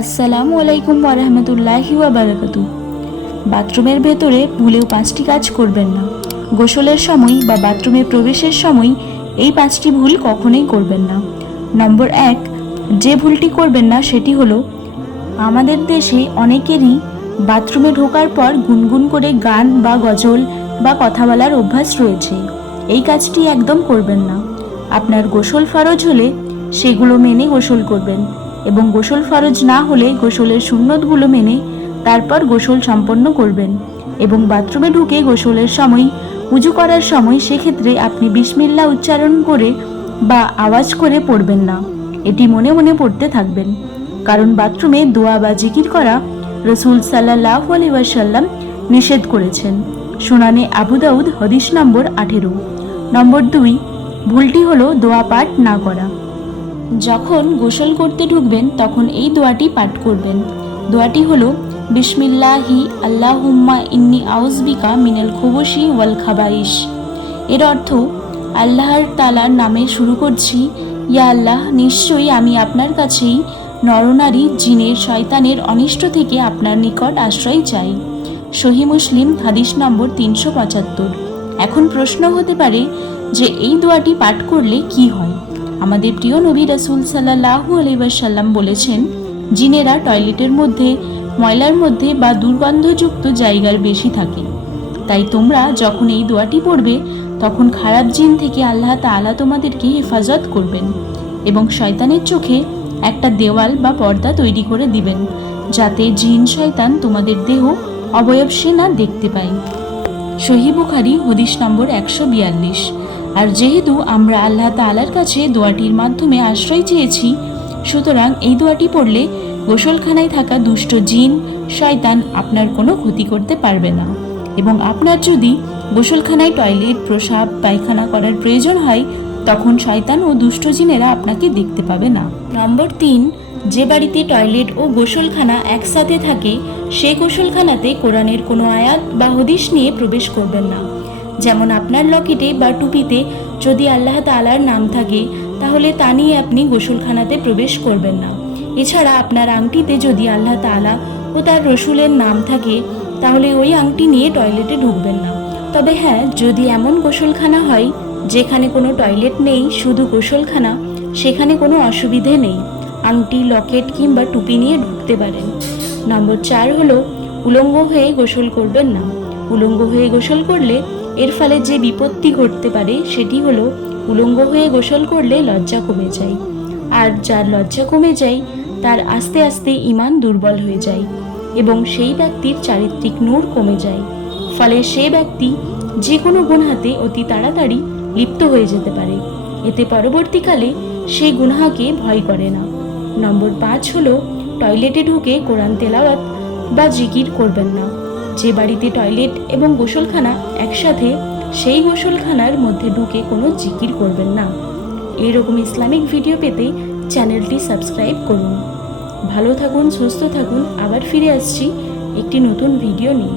আসসালামু আলাইকুম ওয়া রাহমাতুল্লাহি ওয়া বারাকাতুহু। বাথরুমের ভেতরে ভুলেও 5টি কাজ করবেন না। গোসলের সময় বা বাথরুমে প্রবেশের সময় এই 5টি ভুল কখনোই করবেন না। নম্বর 1, যে ভুলটি করবেন না সেটি হলো, আমাদের দেশে অনেকেরই বাথরুমে ঢোকার পর গুনগুন করে গান বা গজল বা কথা বলার অভ্যাস রয়েছে। এই কাজটি একদম করবেন না। আপনার গোসল ফরজ হলে সেগুলো মেনে গোসল করবেন এবং গোসল ফরজ না হলে গোসলের সুন্নতগুলো মেনে তারপর গোসল সম্পন্ন করবেন। এবং বাথরুমে ঢুকে গোসলের সময়, উজু করার সময় সেক্ষেত্রে আপনি বিসমিল্লাহ উচ্চারণ করে বা আওয়াজ করে পড়বেন না, এটি মনে মনে পড়তে থাকবেন। কারণ বাথরুমে দোয়া বা জিকির করা রাসূল সাল্লাল্লাহু আলাইহি ওয়াসাল্লাম নিষেধ করেছেন। সুনানে আবু দাউদ হাদিস নম্বর 18। নম্বর 2, ভুলটি হলো দোয়া পাঠ না করা। যখন গোসল করতে ঢুকবেন তখন এই দোয়াটি পাঠ করবেন। দোয়াটি হলো, বিসমিল্লাহি আল্লাহুম্মা ইন্নি আউযবিকা মিনাল খুবুসি ওয়াল খাবাইশ। এর অর্থ, আল্লাহর তাআলার নামে শুরু করছি, ইয়া আল্লাহ, নিশ্চয়ই আমি আপনার কাছেই নরনারী, জিনের, শয়তানের অনিষ্ট থেকে আপনার নিকট আশ্রয় চাই। সহিহ মুসলিম হাদিস নম্বর 375। এখন প্রশ্ন হতে পারে যে এই দোয়াটি পাঠ করলে কি হয়। আমাদের প্রিয় নবী রাসূল সাল্লাল্লাহু আলাইহি ওয়াসাল্লাম বলেছেন, জিনেরা টয়লেটের মধ্যে, ময়লার মধ্যে বা দুর্গন্ধযুক্ত জায়গার বেশি থাকে। তাই তোমরা যখন এই দোয়াটি পড়বে তখন খারাপ জিন থেকে আল্লাহ তাআলা তোমাদেরকে হেফাজত করবেন এবং শয়তানের চোখে একটা দেওয়াল বা পর্দা তৈরি করে দিবেন, যাতে জিন শয়তান তোমাদের দেহ অবয়ব সে না দেখতে পায়। সহিহ বুখারী হাদিস নম্বর 142। আর যেহেতু আমরা আল্লাহ তাআলার কাছে দোয়াটির মাধ্যমে আশ্রয় চেয়েছি, সুতরাং এই দোয়াটি পড়লে গোসলখানায় থাকা দুষ্ট জিন, শয়তান আপনার কোনো ক্ষতি করতে পারবে না। এবং আপনার যদি গোসলখানায় টয়লেট, প্রসাব, পায়খানা করার প্রয়োজন হয় তখন শয়তান ও দুষ্ট জিনেরা আপনাকে দেখতে পাবে না। নম্বর 3, যে বাড়িতে টয়লেট ও গোসলখানা একসাথে থাকে সে গোসলখানাতে কোরআনের কোনো আয়াত বা হাদিস নিয়ে প্রবেশ করবেন না। যেমন আপনার লকেটে বা টুপিতে যদি আল্লাহ তাআলার নাম থাকে তাহলে তা নিয়ে আপনি গোসলখানাতে প্রবেশ করবেন না। এছাড়া আপনার আংটিতে যদি আল্লাহ তাআলা ও তার রসুলের নাম থাকে তাহলে ওই আংটি নিয়ে টয়লেটে ঢুকবেন না। তবে হ্যাঁ, যদি এমন গোসলখানা হয় যেখানে কোনো টয়লেট নেই, শুধু গোসলখানা, সেখানে কোনো অসুবিধে নেই, আংটি, লকেট কিংবা টুপি নিয়ে ঢুকতে পারেন। নম্বর 4 হলো, উলঙ্গ হয়ে গোসল করবেন না। উলঙ্গ হয়ে গোসল করলে এর ফলে যে বিপত্তি ঘটতে পারে সেটি হলো, উলঙ্গ হয়ে গোসল করলে লজ্জা কমে যায়, আর যার লজ্জা কমে যায় তার আস্তে আস্তে ঈমান দুর্বল হয়ে যায় এবং সেই ব্যক্তির চারিত্রিক নূর কমে যায়। ফলে সে ব্যক্তি যে কোনো গুনাহাতে অতি তাড়াতাড়ি লিপ্ত হয়ে যেতে পারে। এতে পরবর্তীকালে সেই গুনাহকে ভয় করে না। নম্বর 5 হলো, টয়লেটে ঢুকে কোরআন তেলাওয়াত বা জিকির করবেন না। যে বাড়িতে টয়লেট এবং গোসলখানা একসাথে, সেই গোসলখানার মধ্যে ঢুকে কোনো জিকির করবেন না। এইরকম ইসলামিক ভিডিও পেতে চ্যানেলটি সাবস্ক্রাইব করুন। ভালো থাকুন, সুস্থ থাকুন। আবার ফিরে আসছি একটি নতুন ভিডিও নিয়ে।